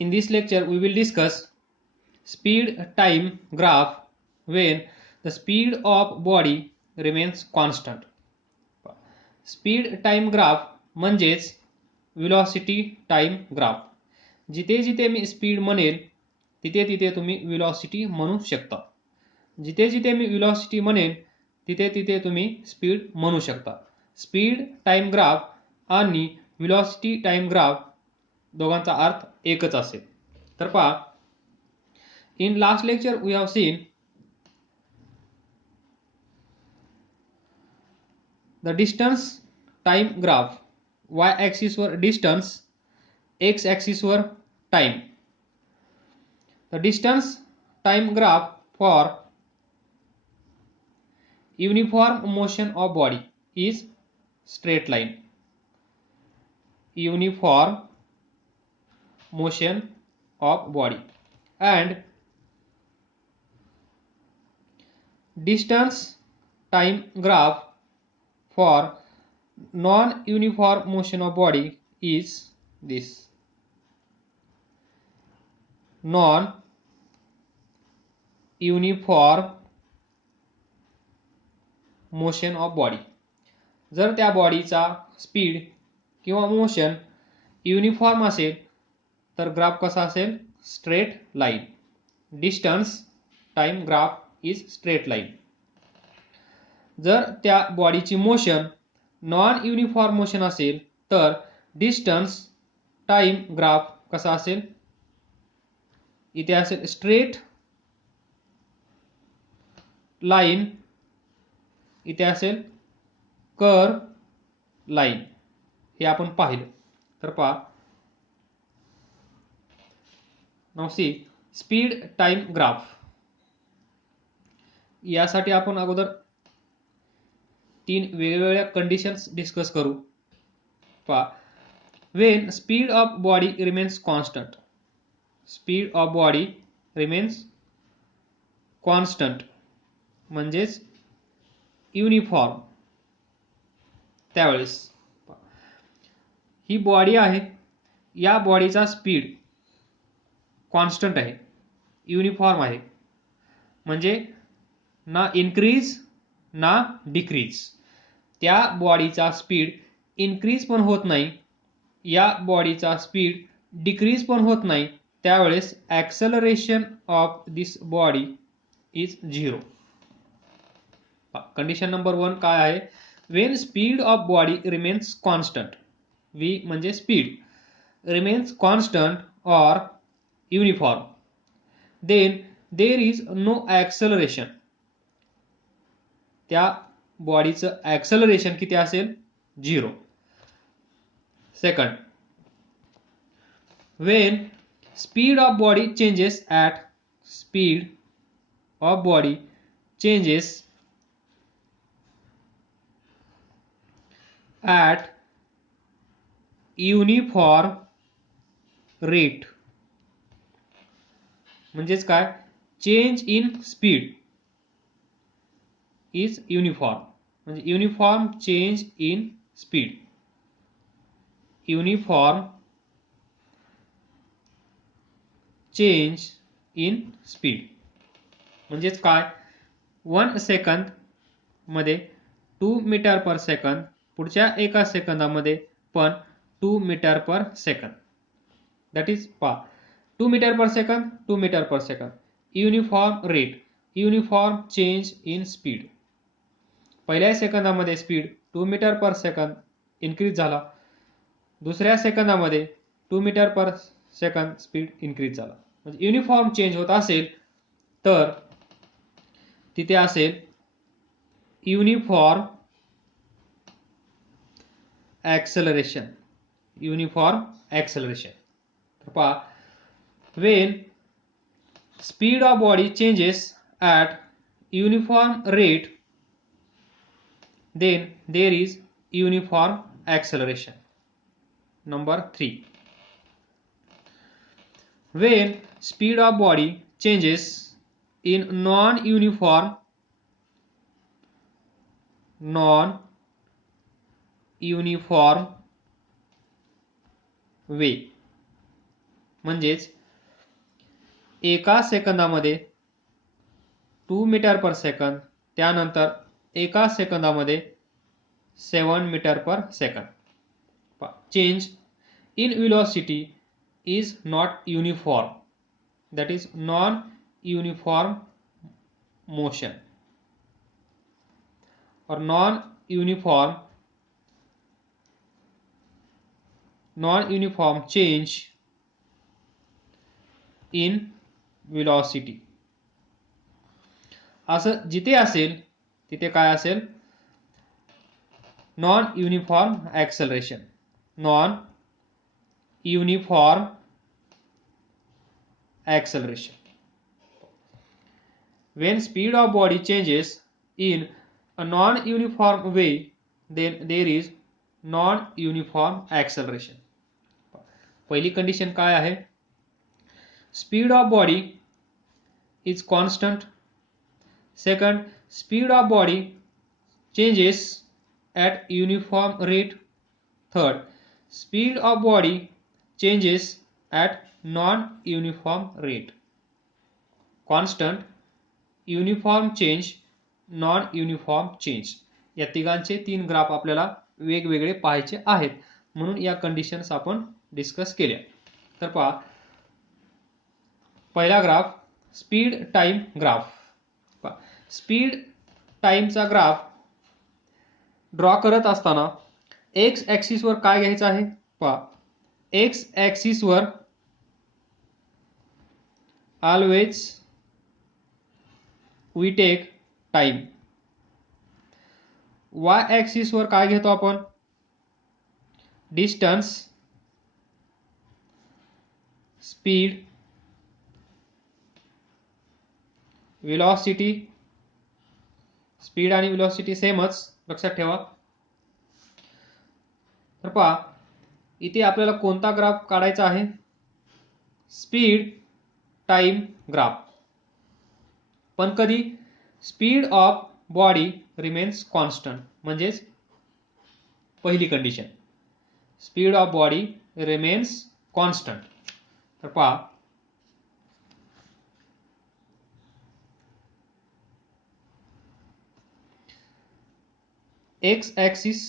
In this lecture, we will discuss speed time graph when the speed of body remains constant. Speed time graph म्हणजेच velocity time graph. जिथे जिथे मी speed म्हणेल तिथे तिथे तुम्ही velocity म्हणू शकता. जिथे जिथे मी velocity म्हणेन तिथे तिथे तुम्ही स्पीड म्हणू शकता. स्पीड टाइम ग्राफ आणि velocity टाइम ग्राफ दोघांचा अर्थ एकच असेल. तर पहा, in last lecture we have seen the distance time graph. Y axis वर distance, x axis वर time. The distance time graph for uniform motion of body is straight line. Uniform motion of body and distance time graph for non-uniform motion of body is this. Non-uniform motion of body. जर त्या बॉडीचा speed किंवा motion uniform असेल तर graph कसा असेल? Straight line. Distance time graph is straight line. जर त्या बॉडीची मोशन नॉन युनिफॉर्म मोशन असेल तर डिस्टन्स टाइम ग्राफ कसा असेल? इथे असेल स्ट्रेट लाईन, इथे असेल कर्व लाईन. हे आपण पाहिलं. तर पहा, now see speed time graph. यासाठी आपण अगोदर 3 वेगवेगळ्या कंडिशन्स डिस्कस करू. पहा, when speed of body remains constant. Speed of body remains constant म्हणजेच युनिफॉर्म. त्यावेळेस ही बॉडी आहे, या बॉडीचा स्पीड कॉन्स्टंट आहे, युनिफॉर्म आहे, म्हणजे ना इन्क्रीज ना डिक्रीज. त्या बॉडीचा स्पीड इन्क्रीज पण होत नाही, या बॉडीचा स्पीड डिक्रीज पण होत नाही. त्यावेळेस acceleration of this body is 0. Condition number 1 काय आहे? When speed of body remains constant. V म्हणजे speed, remains constant or uniform, then there is no acceleration. त्या बॉडीचं ॲक्सेलरेशन किती असेल? 0. Second, when speed of body changes at speed of body changes at uniform rate. म्हणजेच काय? Change in speed is uniform. म्हणजे uniform change in speed. Uniform change in speed म्हणजेच काय? 1 second मध्ये 2 मीटर पर सेकंद, पुढच्या एका सेकंदामध्ये पण 2 metre per second. That is 2 metre per second, 2 metre per second. Uniform rate, uniform change in speed. पहिल्या सेकंदामध्ये speed 2 metre per second increase झाला, दुसऱ्या सेकंदामध्ये 2 metre per second speed increase झाला. म्हणजे युनिफॉर्म चेंज होत असेल तर तिथे असेल युनिफॉर्म acceleration. Uniform acceleration. तर पहा, when speed of body changes at uniform rate, then there is uniform acceleration. Number 3, when speed of body changes in non-uniform way, म्हणजेच एका सेकंदामध्ये 2 मीटर पर सेकंद, त्यानंतर एका सेकंदामध्ये 7 metre per second. Change in velocity is not uniform, that is non-uniform motion or non-uniform change in velocity. असं जिथे असेल तिथे काय असेल, non uniform acceleration. Non uniform acceleration. When speed of body changes in a non-uniform way, then there is non-uniform acceleration. पहिली condition काय आहे, speed of body is constant. Second, speed of body changes at uniform rate. Third, speed of body changes at non-uniform rate. Constant, uniform change, non-uniform change. या तिघांचे 3 graph आपल्याला वेगवेगळे पाहायचे आहेत, म्हणून या कंडिशन्स आपण डिस्कस केल्या. तर पहा, पहिला graph speed time graph. Speed टाइमचा ग्राफ ड्रॉ करत असताना एक्स ऍक्सिस वर काय घ्यायचं आहे, पहा एक्स ऍक्सिस वर always we take time. Y axis वर काय घेतो आपण, डिस्टन्स, स्पीड, वेलोसिटी. स्पीड आणि वेलोसिटी सेमच, लक्षात ठेवा. तर पहा, इथे आपल्याला कोणता ग्राफ काढायचा आहे, स्पीड टाइम ग्राफ. पण कधी, speed of body remains constant, म्हणजेच पहिली condition, speed of body remains constant. तर पहा, X axis,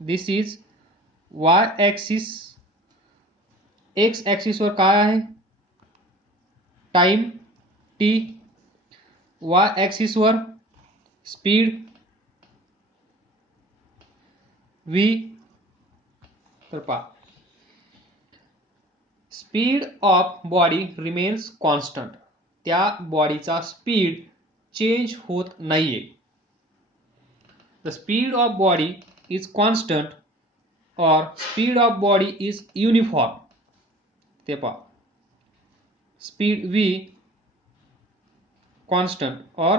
this is why axis. X axis वर काय आहे, टाइम टी. वाय ऍक्सिस वर स्पीड व्ही. तर पहा, speed of body remains constant, त्या बॉडीचा स्पीड चेंज होत नाहीये. The speed of body is constant or speed of body is uniform. ते पहा, speed v constant or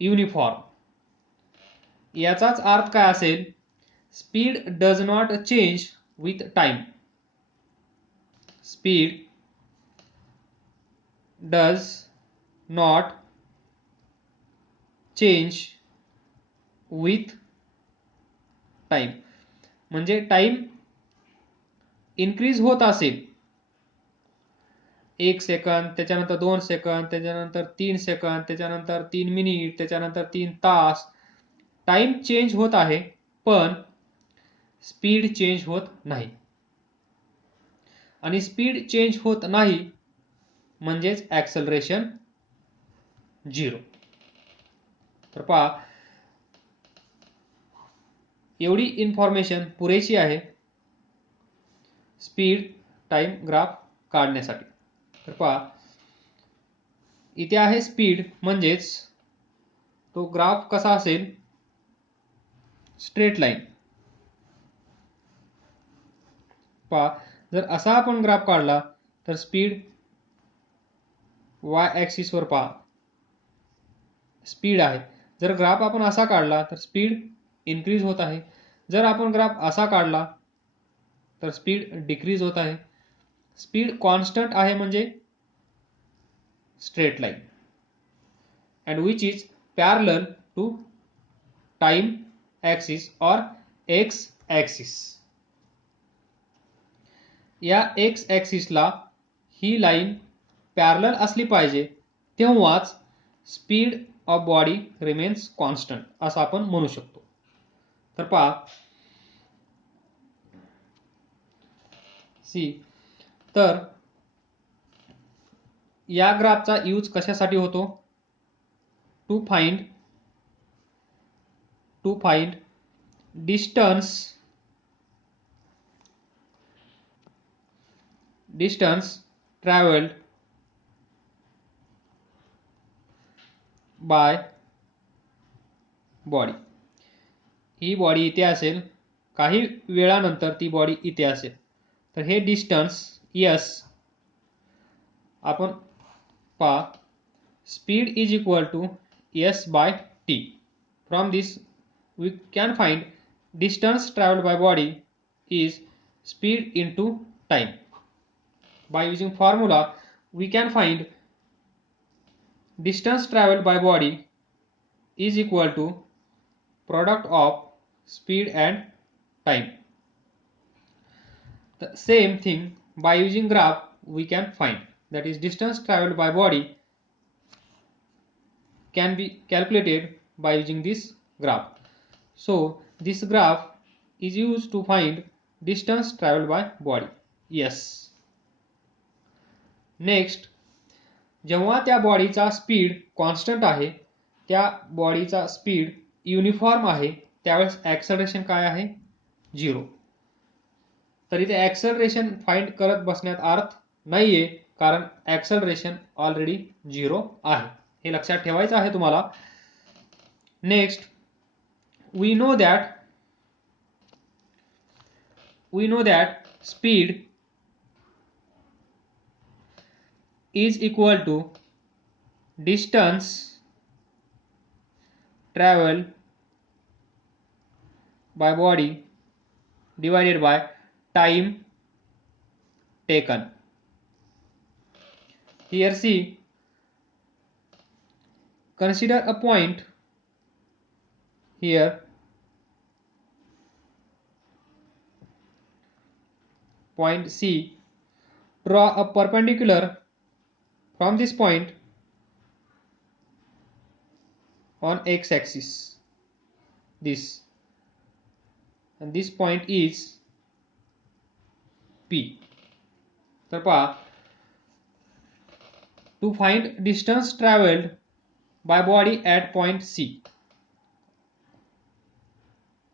uniform. याचाच अर्थ काय असेल, speed does not change with time. Speed does not change with time. म्हणजे time increase होत असेल, 1 second, त्याच्यानंतर 2 सेकंद, त्याच्यानंतर 3 सेकंद, त्याच्यानंतर 3 मिनिट, त्याच्यानंतर 3 तास, टाइम चेंज होत आहे, पण स्पीड चेंज होत नाही. आणि स्पीड चेंज होत नाही म्हणजेच ऍक्सेलरेशन 0. तर पहा, एवढी इन्फॉर्मेशन पुरेशी आहे स्पीड टाइम ग्राफ काढण्यासाठी. तर पहा, इथे आहे स्पीड, म्हणजेच तो ग्राफ कसा असेल, स्ट्रेट लाईन. पहा, जर असा आपण ग्राफ काढला तर स्पीड वाय ऍक्सिस वर पहा स्पीड आहे. जर ग्राफ आपण असा काढला तर स्पीड इन्क्रीज होत आहे. जर आपण ग्राफ असा काढला तर स्पीड डिक्रीज होत आहे. स्पीड कॉन्स्टंट आहे म्हणजे straight line, and which is parallel to time axis और एक्स ऍक्सिस. या एक्स ॲक्सिसला ही लाईन पॅरलल असली पाहिजे, तेव्हाच speed of body remains constant असं आपण म्हणू शकतो. तर पहा सी, तर या ग्राफचा यूज कशासाठी होतो? To find distance travelled by body. ही बॉडी इथे असेल, काही वेळानंतर ती बॉडी इथे असेल, तर हे डिस्टन्स यस आपण पहा speed is equal to s by t. From this we can find distance traveled by body is speed into time. By using formula we can find distance traveled by body is equal to product of speed and time. The same thing by using graph we can find, that is distance traveled by body can be calculated by using this graph. So this graph is used to find distance traveled by body. Yes. Next, जेव्हा त्या बॉडीचा speed constant आहे, त्या बॉडीचा speed uniform आहे, त्यावेळेस acceleration काय आहे? 0. तर इथे ॲक्सलरेशन फाइंड करत बसण्यात अर्थ नाहीये, कारण ॲक्सलरेशन ऑलरेडी 0 आहे. हे लक्षात ठेवायचं आहे तुम्हाला. Next, we know that speed is equal to distance traveled by body divided by time taken. Here see, consider a point here, point C. Draw a perpendicular from this point on x-axis, this, and this point is P. तर पहा, to find distance traveled by body at point C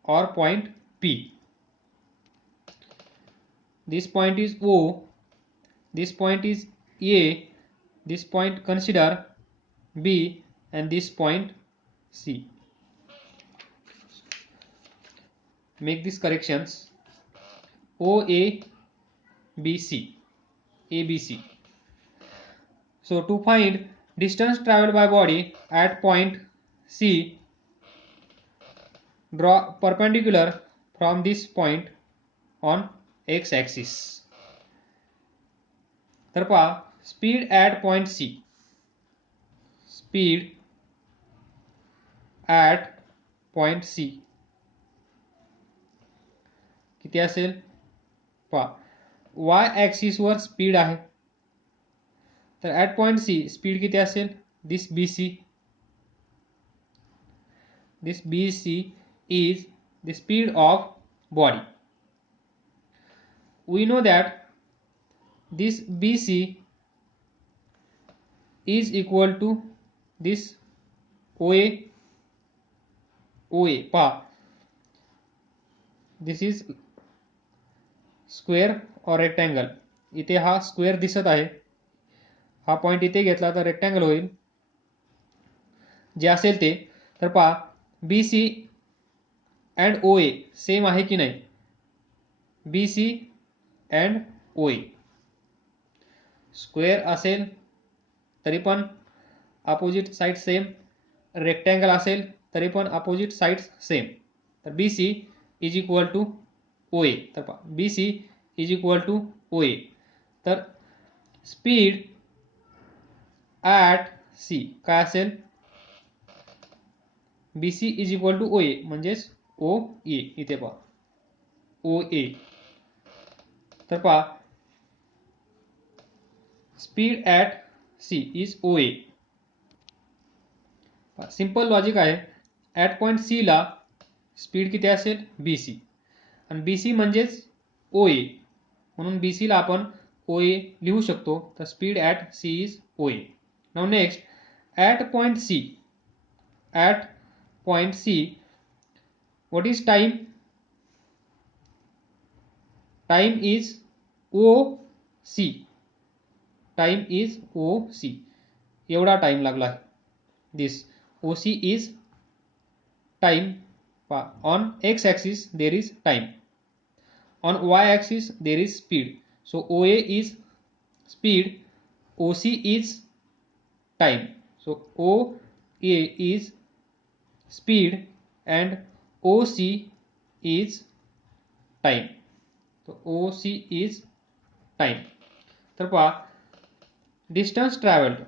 or point P. This point is O, this point is A, this point consider B, and this point C. Make these corrections. OA BC, ABC. So to find distance traveled by body at point C, draw perpendicular from this point on x-axis. तर पहा, speed at point C, speed at point C किती असेल? पहा, y ॲक्सिसवर speed आहे, तर at point C speed किती असेल? दिस BC is the speed of body. We know that this BC is equal to this OA. पहा, this is square or rectangle. इथे हा स्क्वेअर दिसत आहे, हा पॉइंट इथे घेतला तर रेक्टँगल होईल, जे असेल ते. तर पहा, BC अँड OA सेम आहे की नाही? BC अँड OA स्क्वेअर असेल तरी पण अपोजिट साइड सेम, रेक्टँगल असेल तरी पण अपोजिट साइड सेम. तर BC is equal to OA. तर पहा, BC is equal to OA. तर स्पीड ॲट C काय असेल? BC is equal to OA म्हणजेच OA. इथे पहा OA. तर पहा, speed at C is O A. Simple logic आहे. ॲट पॉईंट सी ला स्पीड किती असेल बी सी, आणि बी सी म्हणजेच ओ ए, म्हणून बी सीला आपण ओ ए लिहू शकतो. तर speed at C is O A. Now next, at point C, at point C what is time? Time is OC. Time is OC. एवढा टाइम लागला आहे. This OC is time. On x axis there is time. On y axis there is speed. So OA is speed, OC is time. So OA is speed and OC is time. So OC is time. तर पहा, distance traveled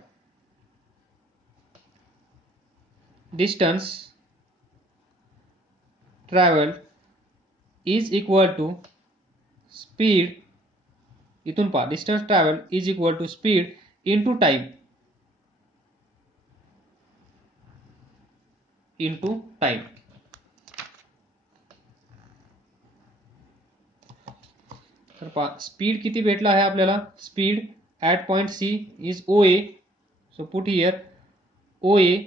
is equal to speed. इथून पहा, distance traveled is equal to speed into time. तर पहा, speed किती भेटला आहे आपल्याला. Speed at point C is O A. So put here O A.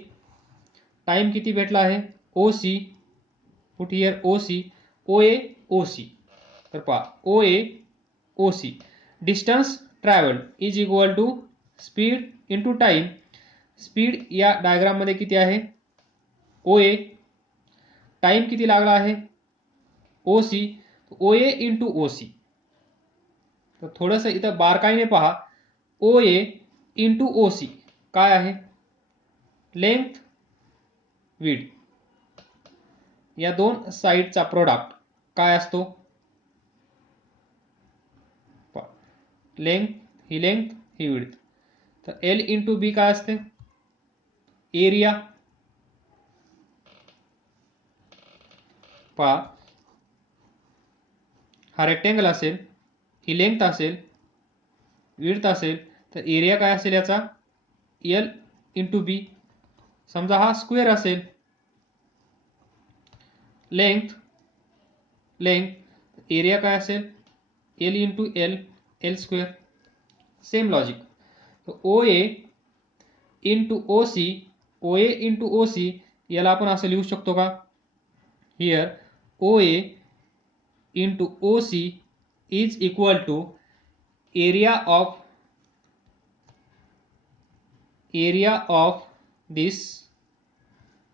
Time किती भेटला आहे O C. Put here O C. O A O C. तर पहा, O A O C. Distance travelled is equal to speed into time. Speed या डायग्राममध्ये किती आहे ओ A. Time किती लागला आहे O C. O A into O C. तर थोडंसं इथं बारकाईने पहा, O A into O C काय आहे, लेंथ विड्थ. या दोन साईडचा प्रोडक्ट काय असतो, लेंथ ही विड्थ. तर एल इंटू बी काय असते, एरिया. पहा, हा रेक्टेंगल असेल, ही लेंथ असेल, विड्थ असेल, तर एरिया काय असेल याचा, एल इंटू बी. समजा हा स्क्वेअर असेल, लेंथ एरिया काय असेल, L into L square. Same logic. तो O A into O C, O A into O C याला आपण असं लिहू शकतो का, here O A into O C is equal to area of this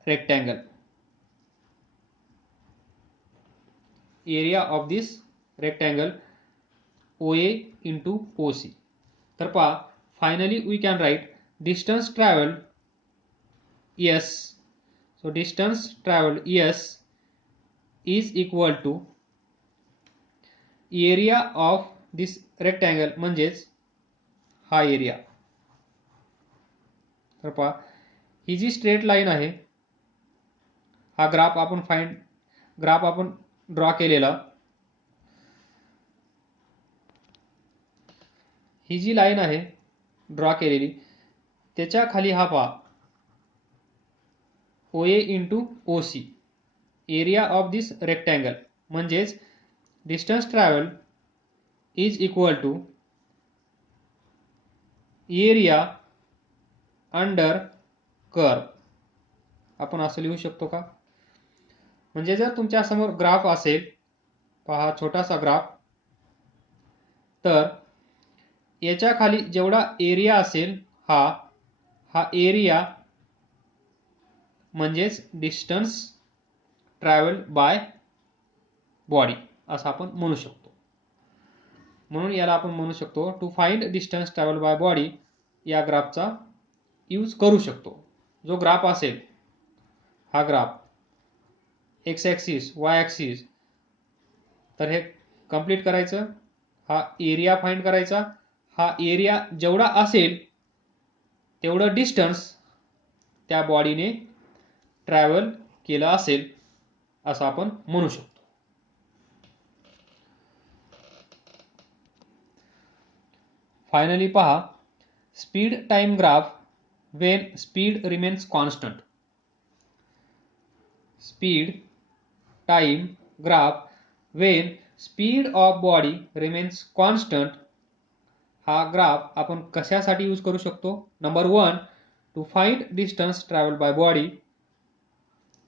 rectangle. Area of this rectangle OA into OC. तर पहा, finally we can write distance travelled S. So distance travelled S is equal to area of this rectangle, म्हणजेच हा area. तर पहा, ही जी straight line आहे, हा graph आपण draw केलेला, ही जी लाईन आहे ड्रॉ केलेली, त्याच्या खाली हा पहा O A into O C, area of this rectangle, म्हणजेच distance travel is equal to area under curve. आपण असं लिहू शकतो का. म्हणजे जर तुमच्या समोर ग्राफ असेल, पहा छोटासा ग्राफ, तर याच्या खाली जेवढा एरिया असेल हा एरिया म्हणजेच डिस्टन्स ट्रॅव्हल बाय बॉडी असं आपण म्हणू शकतो. म्हणून याला आपण म्हणू शकतो to find distance travel by body या ग्राफचा यूज करू शकतो. जो ग्राफ असेल, हा graph X axis Y axis, तर हे कंप्लीट करायचं, हा एरिया फाइंड करायचा. हा एरिया जेवढा असेल तेवढं डिस्टन्स त्या बॉडीने ट्रॅव्हल केलं असेल असं आपण म्हणू शकतो. फायनली पहा, speed time graph when speed remains constant. Speed time graph when speed of body remains constant. हा ग्राफ आपण कशासाठी यूज करू शकतो? Number 1, to find distance travel by body.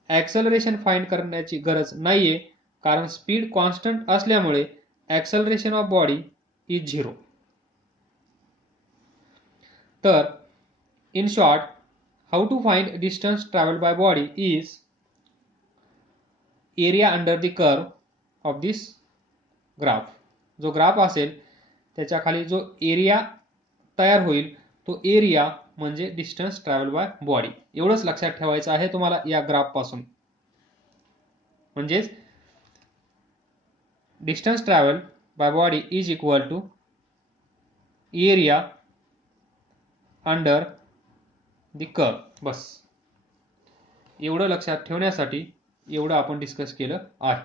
Acceleration find करण्याची गरज नाहीये, कारण स्पीड कॉन्स्टंट असल्यामुळे ॲक्सलरेशन ऑफ बॉडी इज 0. तर in short, how to find distance traveled by body is area under the curve of this graph. जो graph असेल त्याच्या खाली जो एरिया तयार होईल तो एरिया म्हणजे डिस्टन्स ट्रॅव्हल बाय बॉडी. एवढंच लक्षात ठेवायचं आहे तुम्हाला या ग्राफ पासून. म्हणजेच distance travel by body is equal to area under the curve. बस एवढं लक्षात ठेवण्यासाठी एवढं आपण डिस्कस केलं आहे.